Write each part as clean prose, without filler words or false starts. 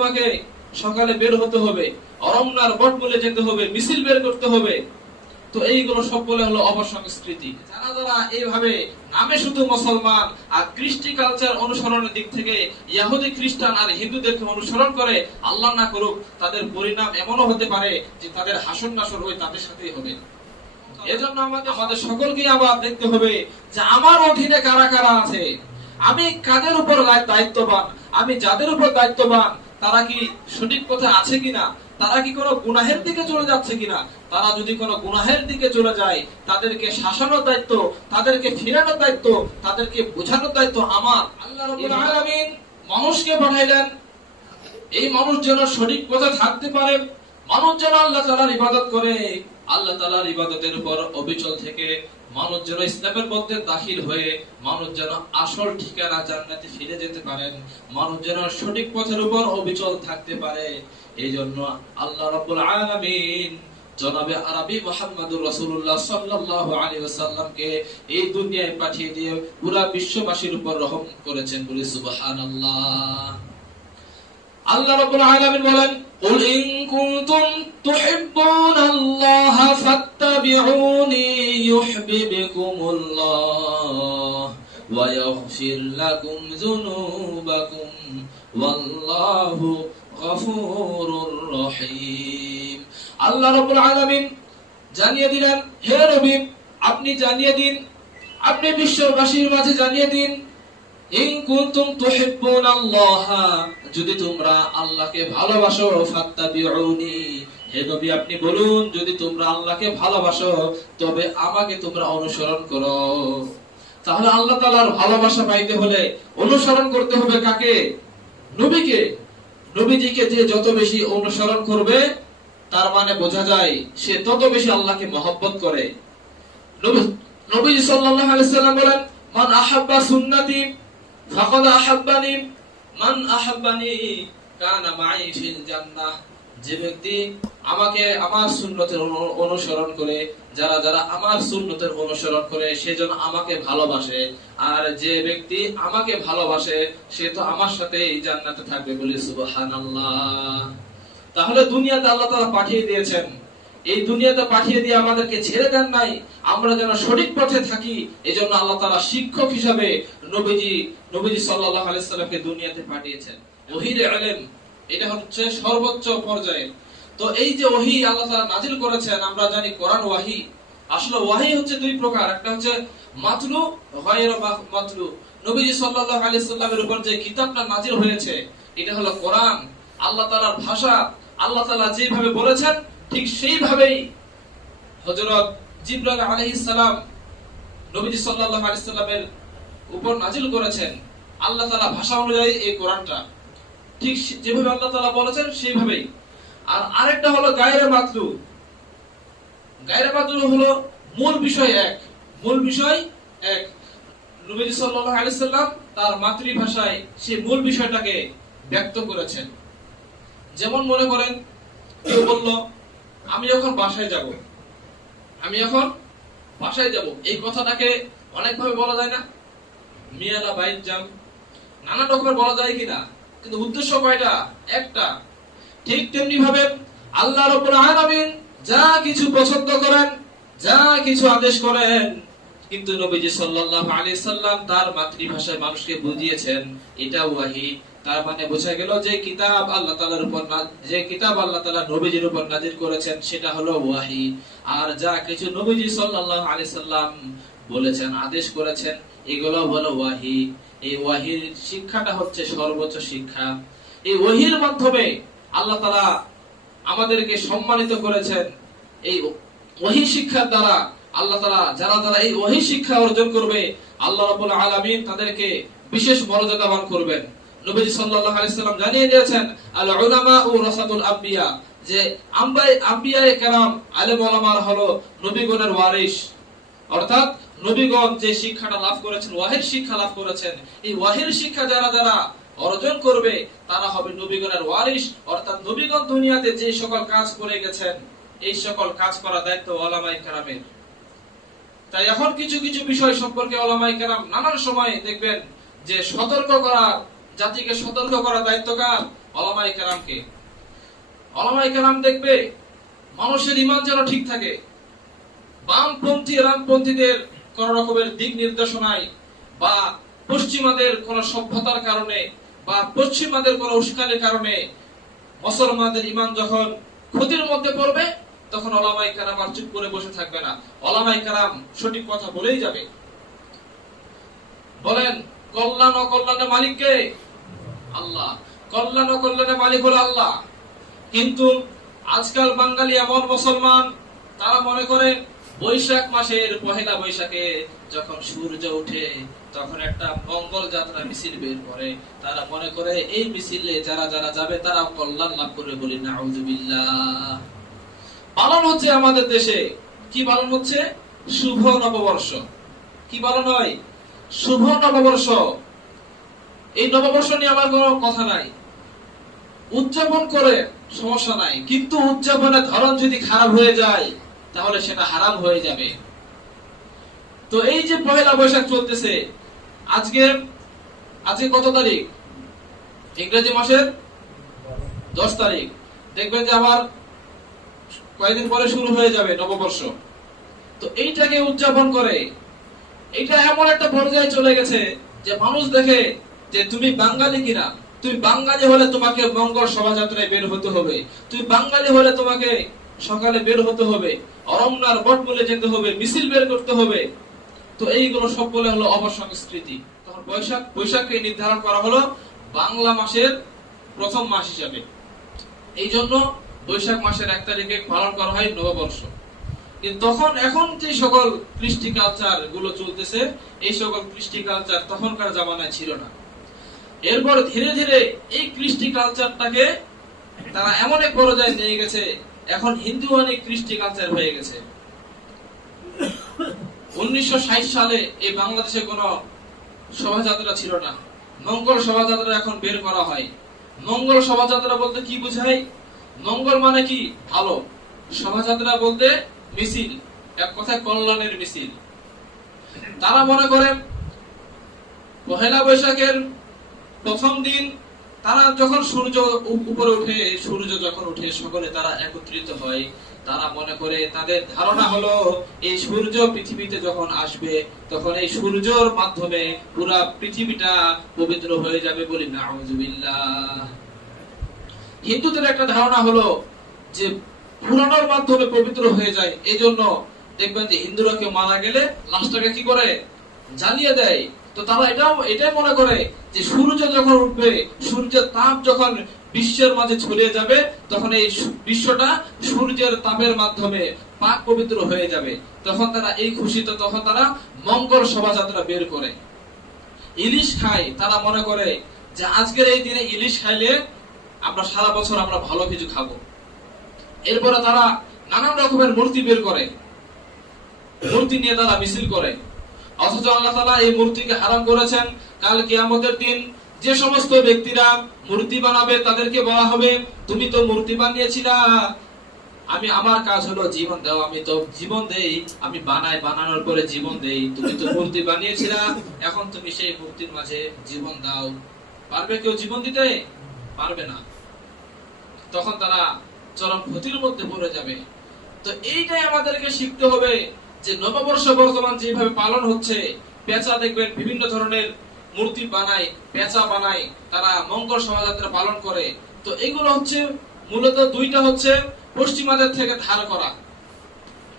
তোমাকে সকালে বের হতে হবে, অরণ্যার বট বলে যেতে হবে, মিছিল বের করতে হবে। তো এইগুলো সব বলে হলো অপসংস্কৃতি। যারা এইভাবে নামে শুধু মুসলমান আর কৃষ্টি কালচার অনুসরণের দিক থেকে ইহুদি খ্রিস্টান আর হিন্দুদেরকে অনুসরণ করে, আল্লাহ না করুক তাদের পরিণাম এমনও হতে পারে যে তাদের হাসন নাসর ওই তাদের সাথেই হবে। এজন্য আমাদের সকলকে আবার দেখতে হবে যে আমার অধীনে কারা কারা আছে, আমি কাদের উপর দায়িত্ববান, আমি যাদের উপর দায়িত্ববান তারা কি সঠিক পথে আছে কিনা, তারা কি কোনো গুনাহের দিকে চলে যাচ্ছে কিনা। তারা যদি কোনো গুনাহের দিকে চলে যায়, তাদেরকে শাসানোর দায়িত্ব, তাদেরকে ফিরানোর দায়িত্ব, তাদেরকে বোঝানোর দায়িত্ব আমার। আল্লাহ রাব্বুল আলামিন মানুষকে পাঠাইলেন এই মানুষ যেন সঠিক পথে থাকতে পারে, মানুষ যেন আল্লাহ তাআলার ইবাদত করে, আল্লাহ তাআলার ইবাদতের উপর অবিচল থেকে মানুষ যেন ইসলামের মধ্যে দাখিল হয়ে মানুষ যেন আসল ঠিকানা জান্নাতে ফিরে যেতে পারেন, মানুষ যেন সঠিক পথের উপর অবিচল থাকতে পারে। এই জন্য আল্লাহ রাব্বুল আলামিন জনাবে আরবি মুহাম্মদুর রাসূলুল্লাহ সাল্লাল্লাহু আলাইহি ওয়াসাল্লামকে এই দুনিয়ায় পাঠিয়ে দিয়ে পুরো বিশ্ববাসীর উপর রহম করেছেন। বলি সুবহানাল্লাহ। আল্লাহ রাব্বুল আলামিন বলেন, কুল ইন কুনতুম তুহিব্বুনাল্লাহা ফাত্তাবিউনি ইউহিব্বুকুমুল্লাহ ওয়া ইয়াগফির লাকুম যুনুবাকুম ওয়াল্লাহু গফুরুর রহিম। আল্লাহ রাব্বুল আলামিন জানিয়ে দিলেন, হে নবী আপনি জানিয়ে দিন, আপনি বিশ্ববাসীর মাঝে জানিয়ে দিন, ইন কুনতুম তুহিব্বুনাল্লাহা, যদি তোমরা আল্লাহকে ভালোবাসো, ফাত্তাবিউনি, হে নবী আপনি বলুন যদি তোমরা আল্লাহকে ভালোবাসো তবে আমাকে তোমরা অনুসরণ করো। তাহলে আল্লাহ তাআলার ভালোবাসা পাইতে হলে অনুসরণ করতে হবে কাকে? নবীকে। নবীজিকে যে যত বেশি অনুসরণ করবে তার মানে বোঝা যায় সে তত বেশি আল্লাহকে মহব্বত করে। নবীজি সাল্লাল্লাহু আলাইহি সাল্লাম বলেন, মান আহাব্বা সুন্নতি ফাকাদ আহাব্বানি, মান আহাব্বানি কানা মাই ফিল জান্নাহ। যে ব্যক্তি আমাকে আমার সুন্নতের অনুসরণ করে, যারা যারা আমার সুন্নতের অনুসরণ করে সে যেন আমাকে ভালোবাসে, আর যে ব্যক্তি আমাকে ভালোবাসে সে তো আমার সাথেই জান্নাতে থাকবে। বলি সুবহানাল্লাহ। তাহলে দুনিয়াতে আল্লাহ তাআলা পাঠিয়ে দিয়েছেন, এই দুনিয়াতে পাঠিয়ে দিয়ে আমাদেরকে ছেড়ে দেন নাই, আমরা যেন সঠিক পথে থাকি। এজন্য আল্লাহ তাআলা শিক্ষক হিসাবে নবীজি সাল্লাল্লাহু আলাইহি সাল্লামকে দুনিয়াতে পাঠিয়েছেন। ওহীর ইলম এটা হচ্ছে সর্বোচ্চ পর্যায়ে। তো এই যে ওহী আল্লাহ তাআলা নাজিল করেছেন, আমরা জানি কোরআন ওয়াহী। আসলে ওয়াহী হচ্ছে দুই প্রকার, একটা হচ্ছে মাতলু, গায়রু মাতলু। নবীজি সাল্লাল্লাহু আলাইহি সাল্লামের উপর যে কিতাবটা নাজিল হয়েছে এটা হলো কোরআন, আল্লাহ তাআলার ভাষা। আল্লাহ তাআলা যেভাবে বলেছেন ঠিক সেইভাবেই হযরত জিবরাইল আলাইহিস সালাম নবীজি সাল্লাল্লাহু আলাইহি সাল্লামের উপর নাজিল করেছেন। আল্লাহ তাআলা ভাষা অনুযায়ী এই কোরআনটা ঠিক যেভাবে আল্লাহ তাআলা বলেছেন সেইভাবেই। আর আরেকটা হলো গায়রে মাতলু। গায়রে মাতলু হলো মূল বিষয় এক, মূল বিষয় এক। নবীজি সাল্লাল্লাহু আলাইহি সাল্লাম তার মাতৃভাষায় সেই মূল বিষয়টাকে ব্যক্ত করেছেন। যেমন মনে করেন কেউ বলল আমি এখন বাসায় যাব, আমি এখন বাসায় যাব, এই কথাটাকে অনেকভাবে বলা যায় না? মিয়ালা বাইত যাম, নানা রকমের বলা যায় কিনা, কিন্তু উদ্দেশ্য কয়টা? একটা। ঠিক তেমনি ভাবে আল্লাহ রাব্বুল আলামিন যা কিছু পছন্দ করেন, যা কিছু আদেশ করেন, কিন্তু নবীজি সাল্লাল্লাহু আলাইহি সাল্লাম তার মাতৃভাষায় মানুষকে বুঝিয়েছেন এটা ওয়াহী। তার মানে বোঝা গেল যে কিতাব আল্লাহ তাআলার উপর, যে কিতাব আল্লাহ তাআলা নবীজির উপর নাজিল করেছেন সেটা হলো ওয়াহী। আর যা কিছু নবীজি সাল্লাল্লাহু আলাইহি সাল্লাম বলেছেন, আদেশ করেছেন, এগুলো হলো ওয়াহী। এই ওয়াহীর শিক্ষাটা হচ্ছে সর্বোচ্চ শিক্ষা। এই ওয়াহীর মাধ্যমে আল্লাহ তাআলা আমাদেরকে সম্মানিত করেছেন। এই ওয়াহী শিক্ষার দ্বারা আল্লাহ তাআলা যারা এই ওয়াহী শিক্ষা অর্জন করবে আল্লাহ রাব্বুল আলামিন তাদেরকে বিশেষ মর্যাদাবান করবেন। নবীজি সাল্লাল্লাহু আলাইহি সাল্লাম জানিয়ে দিয়েছেন, আল উলামা ওয়ারাসাতুল আম্বিয়া, যে আম্বিয়ায়ে কেরাম আলেম ওলামারা হলো নবীগণের ওয়ারিস। অর্থাৎ নবীগণ যে শিক্ষাটা লাভ করেছেন, ওয়াহীর শিক্ষা লাভ করেছেন, এই ওয়াহীর শিক্ষা যারা অর্জন করবে তারা হবে নবীগণের ওয়ারিস। অর্থাৎ নবীগণ দুনিয়াতে যে সকল কাজ করে গেছেন এই সকল কাজ করার দায়িত্ব উলামায়ে কেরামের। তাই এখন কিছু কিছু বিষয় সম্পর্কে উলামায়ে কেরাম নানান সময় দেখবেন যে সতর্ক করা, জাতিকে সতর্ক করার দায়িত্ব কার? ওলামায়ে কেরামকে। ওলামায়ে কেরাম দেখবে মানুষের ঈমান যেন ঠিক থাকে। বামপন্থী রামপন্থীদের কোন রকমের দিক নির্দেশনায় বা পশ্চিমাদের কোন সভ্যতার কারণে বা পশ্চিমাদের কোন উস্কানির কারণে মুসলমানদের ঈমান যখন ক্ষতির মধ্যে পড়বে, তখন ওলামায়ে কেরাম আর চুপ করে বসে থাকবে না। ওলামায়ে কেরাম সঠিক কথা বলেই যাবে। বলেন, কল্যাণ ও কল্যাণের মালিক কে? আল্লাহ। কল্যাণ ও কল্যাণের মালিক হলো আল্লাহ। কিন্তু আজকাল বাঙালি এমন মুসলমান, তারা মনে করে বৈশাখ মাসের পহেলা বৈশাখে যখন সূর্য ওঠে তখন একটা মঙ্গল যাত্রা মিছিল বের করে। তারা মনে করে এই মিছিলে যারা যারা যাবে তারা কল্যাণ লাভ করবে। বলি নাউযুবিল্লাহ। পালন হচ্ছে আমাদের দেশে কি পালন হচ্ছে? শুভ নববর্ষ। কি পালন হয়? শুভ নববর্ষ। এই নববর্ষ নিয়ে আমার কোনো কথা নাই, উদযাপন করে সমস্যা নাই, কিন্তু উদযাপনের ধরন যদি খারাপ হয়ে যায় তাহলে সেটা হারাম হয়ে যাবে। তো এই যে পহেলা বৈশাখ চলতেছে, আজকে কত তারিখ? ইংরেজি মাসের 10 তারিখ। দেখবেন যে আবার কয়েকদিন পরে শুরু হয়ে যাবে নববর্ষ। তো এইটাকে উদযাপন করে, এটা এমন একটা পর্যায়ে চলে গেছে যে মানুষ দেখে যে তুমি বাঙালি কিনা। তুমি বাঙালি হলে তোমাকে মঙ্গল শোভাযাত্রায় বের হতে হবে, তুমি বাঙালি হলে তোমাকে সকালে বের হতে হবে, অরণ্যার বট বলে যেতে হবে, মিছিল বের করতে হবে। তো এইগুলো সব বলে হলো অপসংস্কৃতি। তখন বৈশাখকে নির্ধারণ করা হলো বাংলা মাসের প্রথম মাস হিসাবে। এই জন্য বৈশাখ মাসের 1 তারিখে পালন করা হয় নববর্ষ। কিন্তু এখন যে সকল কৃষ্টি কালচার গুলো চলতেছে, এই সকল কৃষ্টি কালচার তখনকার জামানায় ছিল না। এরপর ধীরে ধীরে এই কৃষ্টি কালচারটাকে তারা এমন এক পর্যায়ে নিয়ে গেছে, এখন হিন্দু অনেক কৃষ্টি কালচার হয়ে গেছে। 1960 সালে এই বাংলাদেশে কোনো শোভাযাত্রা ছিল না, মঙ্গল শোভাযাত্রা এখন বের করা হয়। মঙ্গল শোভাযাত্রা বলতে কি বোঝায়? মঙ্গল মানে কি? ভালো। শোভাযাত্রা বলতে মিছিল, এক কথায় কল্যাণের মিছিল। তারা মনে করে পহেলা বৈশাখের প্রথম দিন তারা যখন সূর্য উপরে উঠে, সূর্য যখন উঠে সকলে তারা একত্রিত হয়। তারা মনে করে, তাদের ধারণা হলো এই সূর্য পৃথিবীতে যখন আসবে তখন এই সূর্যের মাধ্যমে পুরা পৃথিবীটা পবিত্র হয়ে যাবে। বলি নাউযুবিল্লাহ। হিন্দুদের একটা ধারণা হলো যে পুরানোর মাধ্যমে পবিত্র হয়ে যায়। এই জন্য দেখবেন যে হিন্দুরা কেউ মারা গেলে লাশটাকে কি করে? জ্বালিয়ে দেয়। তো তারা এটাই মনে করে যে সূর্য যখন উঠবে, সূর্যের তাপ যখন বিশ্বের মাঝে ছড়িয়ে যাবে, তখন এই বিশ্বটা সূর্যের তাপের মাধ্যমে পাক পবিত্র হয়ে যাবে। তখন তারা এই খুশিতে তখন তারা মঙ্গল শোভাযাত্রা বের করে। ইলিশ খায়। তারা মনে করে যে আজকের এই দিনে ইলিশ খাইলে আমরা সারা বছর আমরা ভালো কিছু খাবো। এরপরে তারা নানান রকমের মূর্তি বের করে, মূর্তি নিয়ে তারা মিছিল করে। অথচ আল্লাহ তাআলা এই মূর্তিকে হারাম করেছেন। কাল কিয়ামতের দিন যে সমস্ত ব্যক্তিরা মূর্তি বানাবে তাদেরকে বলা হবে, তুমি তো মূর্তি বানিয়েছিলা, আমার কাজ হলো জীবন দেওয়া, আমি তো জীবন দেই, আমি বানানোর পরে জীবন দেই। তুমি তো মূর্তি বানিয়েছিলা, এখন তুমি সেই মূর্তির মাঝে জীবন দাও। পারবে কেউ জীবন দিতে? পারবে না। তখন তারা চরম ক্ষতির মধ্যে পড়ে যাবে। তো এইটাই আমাদেরকে শিখতে হবে যে নববর্ষ বর্তমান যেভাবে পালন হচ্ছে, পেঁচা দেখবেন বিভিন্ন ধরনের মূর্তি বানায়, পেঁচা বানায়, তারা মঙ্গল শোভাযাত্রা পালন করে। তো এগুলো হচ্ছে মূলত দুইটা হচ্ছে পশ্চিমাদের থেকে ধার করা।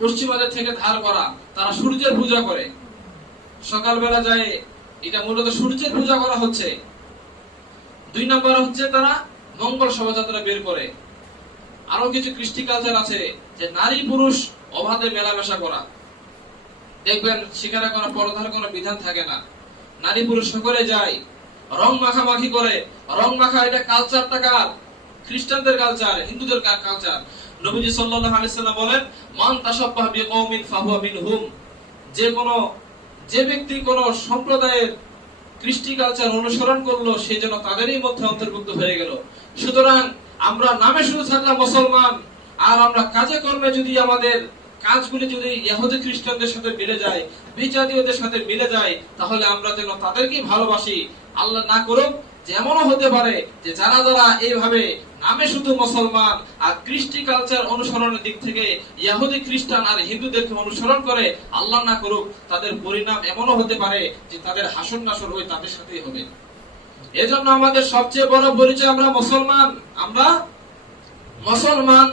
পশ্চিমাদের থেকে ধার করা। তারা সূর্যের পূজা করে, সকালবেলা যায়, এটা মূলত সূর্যের পূজা করা হচ্ছে। 2 নম্বর হচ্ছে তারা মঙ্গল শোভাযাত্রা বের করে। আরো কিছু কৃষ্টি কালচার আছে যে নারী পুরুষ অবাধে মেলামেশা করা। দেখবেন সেখানে কোনো পর্দার কোনো বিধান থাকে না, নারী পুরুষ সকলে যায়, রং মাখামাখি করে। রং মাখা এটা কালচারটা কার? খ্রিস্টানদের কালচার, হিন্দুদের কালচার। নবীজি সাল্লাল্লাহু আলাইহি সাল্লাম বলেন, মান তাশাব্বাহা বিকওমিন ফাহুয়া মিনহুম। যে ব্যক্তি কোন সম্প্রদায়ের কৃষ্টি কালচার অনুসরণ করলো, সে যেন তাদেরই মধ্যে অন্তর্ভুক্ত হয়ে গেল। সুতরাং আমরা নামে শুধু থাকলাম মুসলমান, আর আমরা কাজে কর্মে যদি আমাদের কাজগুলি যদি ইহুদি খ্রিস্টানদের সাথে মিলে যায়, বিজাতীয়দের সাথে মিলে যায়, তাহলে আমরা যেন তাদেরকে ভালোবাসি। আল্লাহ না করুক যে এমনও হতে পারে যে যারা যারা এইভাবে নামে শুধু মুসলমান আর কৃষ্টি কালচার অনুসরণের দিক থেকে ইহুদি খ্রিস্টান আর হিন্দুদেরকে অনুসরণ করে, আল্লাহ না করুক, তাদের পরিণাম এমনও হতে পারে যে তাদের হাসর নাসর ওই তাদের সাথেই হবে। এজন্য আমাদের সবচেয়ে বড় পরিচয় আমরা মুসলমান, আমরা মুসলমান।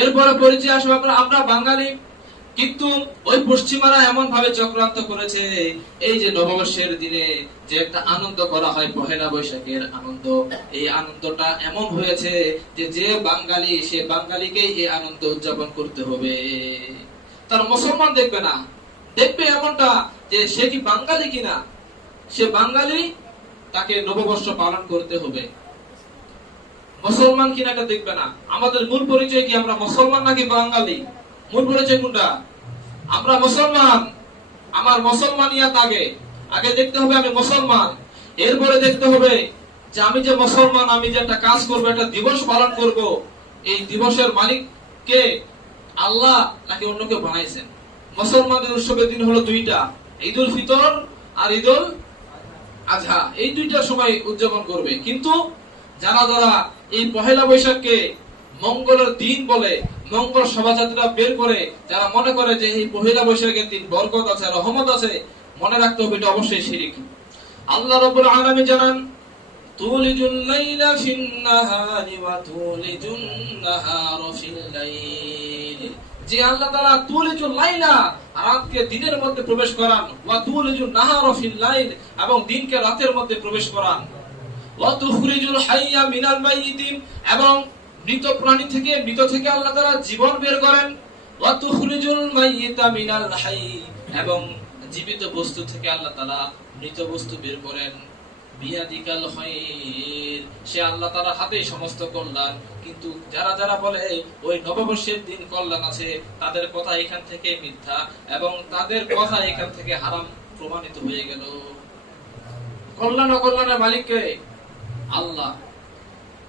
এরপরে পরিচয় আসবে আমরা বাঙালি। কিন্তু ওই পশ্চিমারা এমন ভাবে চক্রান্ত করেছে, এই যে নববর্ষের দিনে যে একটা আনন্দ করা হয় পহেলা বৈশাখের আনন্দ, এই আনন্দটা এমন হয়েছে যে যে বাঙালি সে বাঙালিকেই এই আনন্দ উদযাপন করতে হবে, তার মুসলমান দেখবে না, দেখবে এমনটা যে সে কি বাঙালি কিনা, সে বাঙালি, তাকে নববর্ষ পালন করতে হবে, মুসলমান কিনা এটা দেখবে না। আমাদের মূল পরিচয় কি? আমরা মুসলমান নাকি বাঙালি? মূল পরিচয় কোনটা? আমরা মুসলমান। আমার মুসলমানিয়াত আগে আগে দেখতে হবে আমি মুসলমান। এরপরে দেখতে হবে যে আমি যে মুসলমান, আমি যে একটা কাজ করবো, একটা দিবস পালন করব, এই দিবসের মালিক কে? আল্লাহ নাকি অন্য কেউ বানাইছেন? মুসলমানদের উৎসবের দিন হলো দুইটা, ঈদুল ফিতর আর ঈদুল আজহা, এই দুইটা সময় উদযাপন করবে। কিন্তু যারা যারা এই পহেলা বৈশাখকে মঙ্গলের দিন বলে, মঙ্গল শোভাযাত্রা বের করে, যারা মনে করে যে এই পহেলা বৈশাখের দিন বরকত আছে, রহমত আছে, মনে রাখতে হবে এটা অবশ্যই শিরক। আল্লাহ রাব্বুল আলামিন জানান, তুলিজুল লাইলা ফিন নাহারি ওয়া তুলিজুন নাহারা ফিল লাইল, যে আল্লাহ তাআলা তুলিজুল লাইলা, রাতকে দিনের মধ্যে প্রবেশ করান, ওয়া তুলিজুন নাহারা ফিল লাইল, এবং দিনকে রাতের মধ্যে প্রবেশ করান, ওয়া তুখরিজুল হাইয়া মিনাল মাইয়িত, এবং মৃত প্রাণী থেকে, মৃত থেকে আল্লাহ তাআলা জীবন বের করেন, ওয়া তুখরিজুল মাইয়িতা মিনাল হাই, এবং জীবিত বস্তু থেকে আল্লাহ তাআলা মৃত বস্তু বের করেন। বিয়াদিকাল খায়র, সে আল্লাহ তাআলার হাতেই সমস্ত কল্যাণ। কিন্তু যারা যারা বলে ওই নববর্ষের দিন কল্যাণ আছে, তাদের কথা এখান থেকে মিথ্যা, এবং তাদের কথা এখান থেকে হারাম প্রমাণিত হয়ে গেল। কল্যাণ অকল্যাণের মালিক কে? আল্লাহ।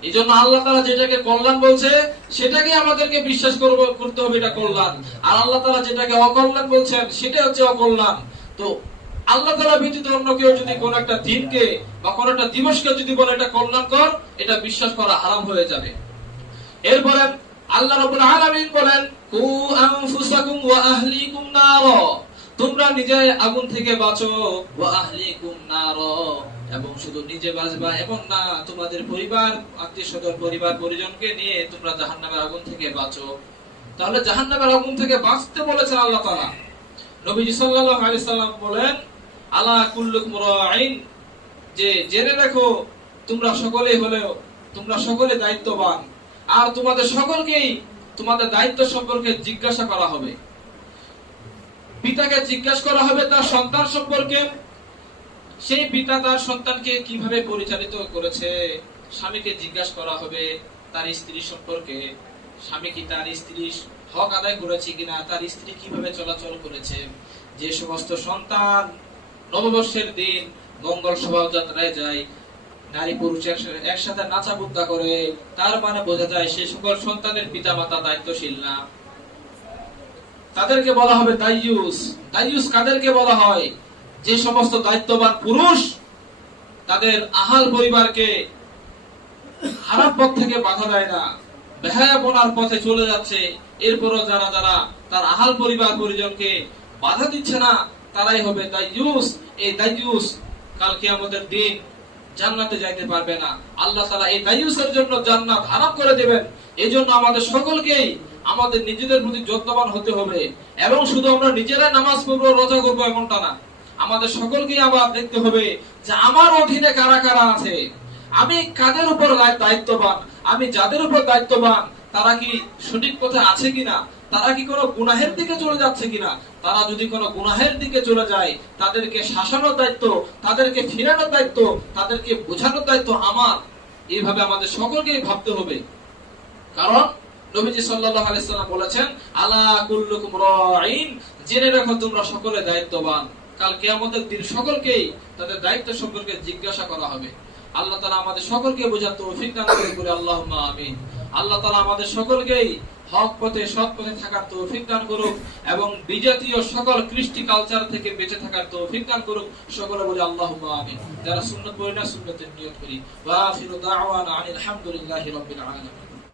এই জন্য আল্লাহ তাআলা যেটাকে কল্যাণ বলছে সেটাকে আমাদেরকে বিশ্বাস করতে হবে, এটা কল্যাণ। আর আল্লাহ তাআলা যেটাকে অকল্যাণ বলছেন সেটা হচ্ছে অকল্যাণ। তো আল্লাহ তাআলা ব্যতীত অন্য কেউ যদি কোন একটা দিনকে বা কোন একটা দিবসকে যদি বলে এটা কল্যাণকর, এটা বিশ্বাস করা হারাম হয়ে যাবে। এরপরে আল্লাহ রাব্বুল আলামিন বলেন, কু আনফুসাকুম ওয়া আহলিকুম নার, তোমরা নিজে আগুন থেকে বাঁচো, ওয়া আহলিকুম নার, এবং শুধু নিজে বাঁচবা এমন না, তোমাদের পরিবার, আত্মীয়স্বজন, পরিবার পরিজনকে নিয়ে তোমরা জাহান্নামের আগুন থেকে বাঁচো। তাহলে জাহান্নামের আগুন থেকে বাঁচতে বলেছেন আল্লাহ তাআলা। নবীজি সাল্লাল্লাহু আলাইহি সাল্লাম বলেন, আলা কুল্লুকুম রাঈন, যে জেনে রাখো তোমরা সকলেই হলেও, তোমরা সকলে দায়িত্ববান, আর তোমাদের সকলকেই তোমাদের দায়িত্ব সম্পর্কে জিজ্ঞাসা করা হবে। পিতাকে জিজ্ঞাসা করা হবে তার সন্তান সম্পর্কে, সেই পিতা তার সন্তানকে কিভাবে পরিচালিত করেছে। স্বামীকে জিজ্ঞাসা করা হবে তার স্ত্রী সম্পর্কে, স্বামী কি তার স্ত্রীর হক আদায় করেছে কিনা, তার স্ত্রী কিভাবে চলাচল করেছে। যে সমস্ত সন্তান নববর্ষের দিন মঙ্গল শোভাযাত্রায় যায়, নারী পুরুষ একসাথে নাচা বুদ্ধা করে, তার মানে বোঝা যায় সে সকল সন্তানের পিতা মাতা দায়িত্বশীল না। তাদেরকে বলা হবে দায়ুস। দায়ুস কাদেরকে বলা হয়? যে সমস্ত দায়িত্ববান পুরুষ তাদের আহাল পরিবারকে খারাপ পথ থেকে বাধা দেয় না, বেহায়াপনার পথে চলে যাচ্ছে, এরপরও যারা যারা তার আহাল পরিবার পরিজনকে বাধা দিচ্ছে না, তারাই হবে দায়ুস। এই দায়ুস কাল কিয়ামতের দিন জান্নাতে যাইতে পারবে না। আল্লাহ তাআলা এই দায়ুসের জন্য জান্নাত হারাম করে দেবেন। এজন্য আমাদের সকলকেই আমাদের নিজেদের প্রতি যত্নবান হতে হবে, এবং শুধু আমরা নিজেরা নামাজ পড়বো, রোজা করবো এমনটা না। আমাদের সকলকেই আবার দেখতে হবে যে আমার অধীনে কারা কারা আছে, আমি কাদের উপর দায়িত্ববান, আমি যাদের উপর দায়িত্ববান তারা কি সঠিক পথে আছে কিনা, তারা কি কোনো গুনাহের দিকে চলে যাচ্ছে কিনা। তারা যদি কোনো গুনাহের দিকে চলে যায়, তাদেরকে শাসানোর দায়িত্ব, তাদেরকে ফিরানোর দায়িত্ব, তাদেরকে বোঝানোর দায়িত্ব আমার। এইভাবে আমাদের সকলকেই ভাবতে হবে। কারণ নবীজি সাল্লাল্লাহু আলাইহি সাল্লাম বলেছেন, আলা কুল্লুকুম রাঈন, জেনে রাখো তোমরা সকলে দায়িত্ববান। কাল কিয়ামতের দিন সকলকেই তাদের দায়িত্ব সম্পর্কে জিজ্ঞাসা করা হবে। আল্লাহ তাআলা আমাদের সকলকে বোঝার তৌফিক দান করে, আল্লাহুম্মা আমিন। আল্লাহ তাআলা আমাদের সকলকেই হক পথে সৎ পথে থাকার তৌফিক দান করুক এবং বিজাতীয় সকল কৃষ্টি কালচার থেকে বেঁচে থাকার তৌফিক দান করুক। সকলে বলি আল্লাহুম্মা আমিন। যারা সুন্নাত পড়ি না সুন্নাতের নিয়ত করি। ওয়া আখিরু দাওয়ানা আনিল হামদুলিল্লাহি রাব্বিল আলামিন।